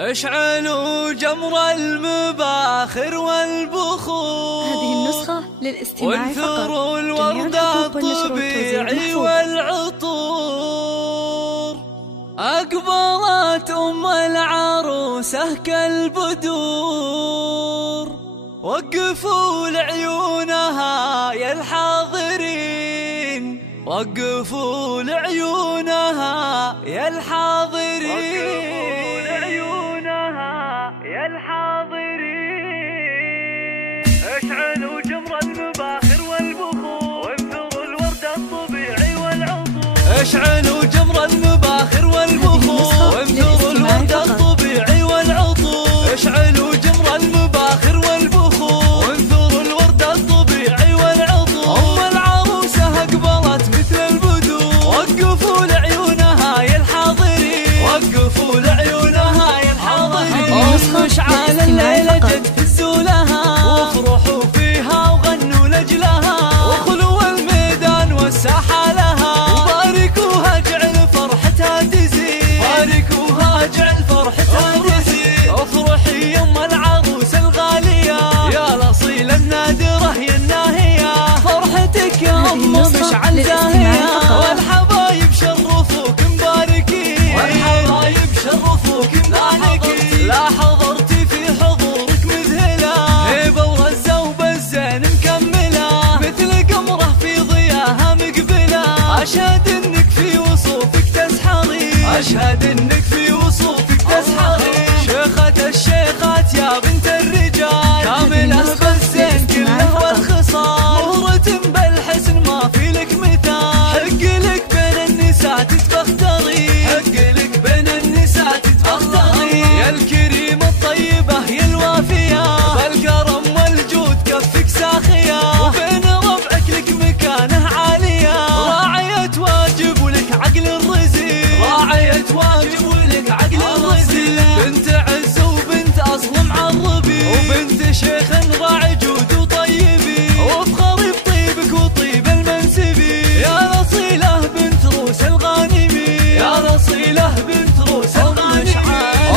اشعلوا جمر المباخر والبخور. هذه النسخة للاستماع فقط. وانثروا الورد الطبيعي والعطور. أقبلت أم العروسة كالبدور. وقفوا لعيونها يا الحاضرين، وقفوا لعيونها يا الحاضرين، وقفوا لعيونها يا الحاضرين. اشعلوا جمر المباخر والبخور. وانثروا الورد الطبيعي والعطور. اشعلوا جمر المباخر والبخور. وانثروا الورد الطبيعي والعطور. اشعلوا جمر المباخر والبخور. وانثروا الورد الطبيعي والعطور. أم العروسة أقبلت مثل البدور. وقفوا لعيونها يا الحاضرين، وقفوا لعيونها يا الحاضرين. مشعل الليلة جد فزوا لها، وافرحوا فيها وغنوا لجلها، وخلوا الميدان والساحة لها. وباركوها جعل فرحتها تزيد، باركوها جعل فرحتها تزيد. افرحي يم العروس الغالية يا الأصيلة النادرة يا الناهية. فرحتك يا أم مشعل زاهية. والحبايب شرفوك مباركين، والحبايب شرفوك مباركين. لا حضرتي في حضورك مذهلة، هيبة ورزة وبالزين مكملة، مثل قمرة في ضياها مقبلة. أشهد انك في وصوفك تسحرين، أشهد انك في وصوفك تسحرين. شيخة الشيخات يا بنت الرجال، كاملة بالزين كله والخصال. مهرة بالحسن ما في لك مثال، حق لك بين النساء تتبختري، حق لك بين النساء تتبختري. يا الكريمة الطيبة يا الوافية، بالكرم والجود كفك ساخية. وبين ربعك لك مكانة عالية، راعية واجب ولك عقل الرزيل، راعية واجب ولك عقل الرزيل. بنت عز وبنت أصل معربي، وبنت شيخ راعي جود وطيبي. وافخري بطيبك وطيب المنسبي، يا رصيلة بنت روس الغانمي، يا رصيلة بنت روس الغانمي.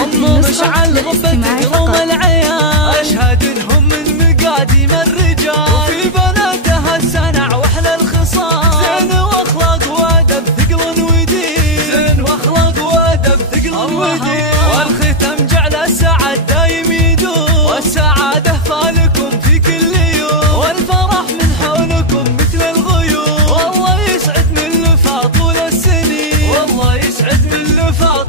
أم مشعل غبتك روم العيال، أشهد إنهم من مقاديم الرجال. وفي بناتها السنع وأحلى الخصال، زين وأخلاق وأدب ثقل ودين، زين وأخلاق وأدب ثقل ودين. والختم جعل السعد دايم يدوم، والسعادة فالكم في كل يوم، والفرح من حولكم مثل الغيوم. والله يسعد من لفا طول السنين، والله يسعد من لفا